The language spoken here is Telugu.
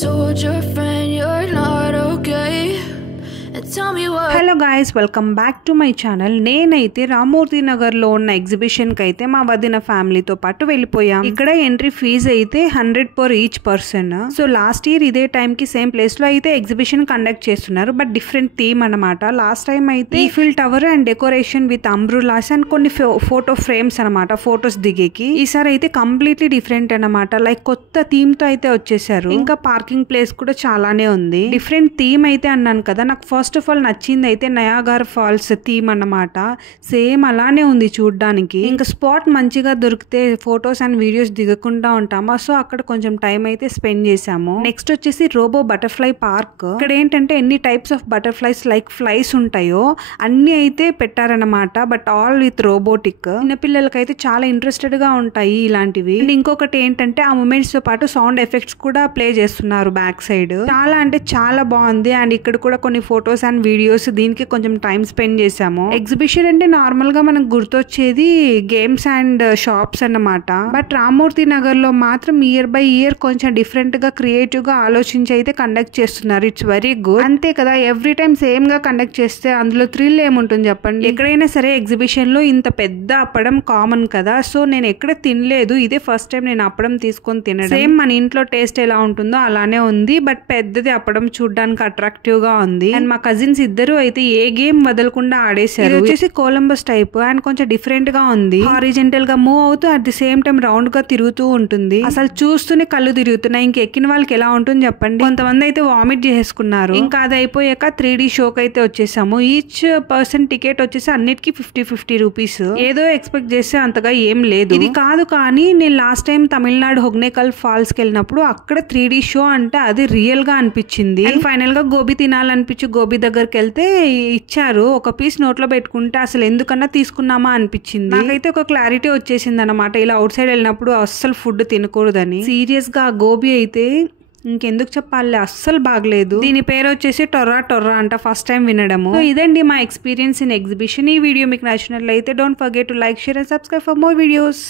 told your friend you're not okay. And tell me what. Hello guys, welcome back to my channel. నేనైతే రామూర్తి నగర్ లో ఉన్న ఎగ్జిబిషన్ కి అయితే మా వదిన ఫ్యామిలీతో పాటు వెళ్ళిపోయాం. ఇక్కడ ఎంట్రీ ఫీజు అయితే 100 per each person. So last year ఇదే టైం కి సేమ్ ప్లేస్ లో అయితే ఎగ్జిబిషన్ కండక్ట్ చేస్తున్నారు, బట్ డిఫరెంట్ థీమ్ అన్నమాట. లాస్ట్ టైం అయితే Eiffel tower and decoration with umbrellas and కొన్ని ఫోటో ఫ్రేమ్స్ అనమాట, ఫోటోస్ దిగేకి. ఈసారి అయితే కంప్లీట్లీ డిఫరెంట్ అన్నమాట, లైక్ కొత్త థీమ్ తో అయితే వచ్చేసారు. ఇంకా పార్కింగ్ ప్లేస్ కూడా చాలానే ఉంది. డిఫరెంట్ థీమ్ అయితే అన్నాను కదా, నాకు ఫస్ట్ ఆఫ్ ఆల్ నచ్చింది అయితే నయాగర్ ఫాల్స్ థీమ్ అన్నమాట. సేమ్ అలానే ఉంది చూడ్డానికి. ఇంకా స్పాట్ మంచిగా దొరికితే ఫొటోస్ అండ్ వీడియోస్ దిగకుండా ఉంటామా, సో అక్కడ కొంచెం టైం అయితే స్పెండ్ చేసాము. నెక్స్ట్ వచ్చేసి రోబో బటర్ఫ్లై పార్క్. ఇక్కడ ఏంటంటే ఎన్ని types of butterflies like flies ఉంటాయో అన్ని అయితే పెట్టారనమాట, బట్ ఆల్ విత్ రోబోటిక్. చిన్నపిల్లలకి అయితే చాలా ఇంట్రెస్టెడ్ గా ఉంటాయి ఇలాంటివి. అండ్ ఇంకొకటి ఏంటంటే ఆ మూమెంట్స్ తో పాటు సౌండ్ ఎఫెక్ట్స్ కూడా ప్లే చేస్తున్నారు బ్యాక్ సైడ్. చాలా అంటే చాలా బాగుంది. అండ్ ఇక్కడ కూడా కొన్ని ఫొటోస్ అండ్ వీడియోస్, దీనికి కొంచెం టైం స్పెండ్ చేసాము. ఎగ్జిబిషన్ అంటే నార్మల్ గా మనకు గుర్తొచ్చేది గేమ్స్ అండ్ షాప్స్ అన్నమాట, బట్ రామూర్తి నగర్ లో మాత్రం ఇయర్ బై ఇయర్ కొంచెం డిఫరెంట్ గా క్రియేటివ్ గా ఆలోచించి అయితే కండక్ట్ చేస్తున్నారు. It's very good. అంతే కదా, ఎవ్రీ టైం సేమ్ గా కండక్ట్ చేస్తే అందులో థ్రిల్ ఏముంటుంది చెప్పండి. ఎక్కడైనా సరే ఎగ్జిబిషన్ లో ఇంత పెద్ద అప్పడం కామన్ కదా, సో నేను ఎక్కడ తినలేదు, ఇదే ఫస్ట్ టైం నేను అప్పడం తీసుకొని తినడం. సేమ్ మన ఇంట్లో టేస్ట్ ఎలా ఉంటుందో అలానే ఉంది, బట్ పెద్దది అప్పడం చూడడానికి అట్రాక్టివ్ గా ఉంది. అండ్ మా కజిన్స్ ఇద్దరు అయితే ఏ గేమ్ వదలకుండా ఆడేశారు. ఇది వచ్చేసి కొలంబస్ టైప్ అండ్ కొంచెం డిఫరెంట్ గా ఉంది. హారిజెంటల్ గా మూవ్ అవుతూ at the same time round గా తిరుగుతూ ఉంటుంది. అసలు చూస్తూనే కళ్ళు తిరుగుతున్నాయి. ఇంక ఎక్కిన వాళ్ళకి ఎలా ఉంటుంది చెప్పండి. కొంతమంది అయితే వామిట్ చేసుకున్నారు. ఇంకా అది అయిపోయాక 3D షోకి అయితే వచ్చేసాము. ఈచ్ పర్సన్ టికెట్ వచ్చేసి అన్నిటికీ 50 రూపీస్. ఏదో ఎక్స్పెక్ట్ చేస్తే అంతగా ఏం లేదు. ఇది కాదు, కానీ నేను లాస్ట్ టైం తమిళనాడు హొగ్నేకల్ ఫాల్స్ కి వెళ్ళినప్పుడు అక్కడ 3D షో అంటే అది రియల్ గా అనిపించింది. అండ్ ఫైనల్ గా గోబీ తినాలనిపించి గోబీ దగ్గరికి వెళ్తే ఇచ్చారు. ఒక పీస్ నోట్లో పెట్టుకుంటే అసలు ఎందుకన్నా తీసుకున్నామా అనిపించింది. నాకైతే ఒక క్లారిటీ వచ్చేసింది అనమాట, ఇలా అవుట్ సైడ్ వెళ్ళినప్పుడు అస్సలు ఫుడ్ తినకూడదని. సీరియస్ గా ఆ గోబీ అయితే ఇంకెందుకు చెప్పాలి, అస్సలు బాగలేదు. దీని పేరు వచ్చేసి టొర్రా అంట, ఫస్ట్ టైం వినడము. సో ఇదండి మా ఎక్స్పీరియన్స్ ఇన్ ఎగ్జిబిషన్. ఈ వీడియో మీకు నచ్చినట్లయితే don't forget to like, share and subscribe for more videos.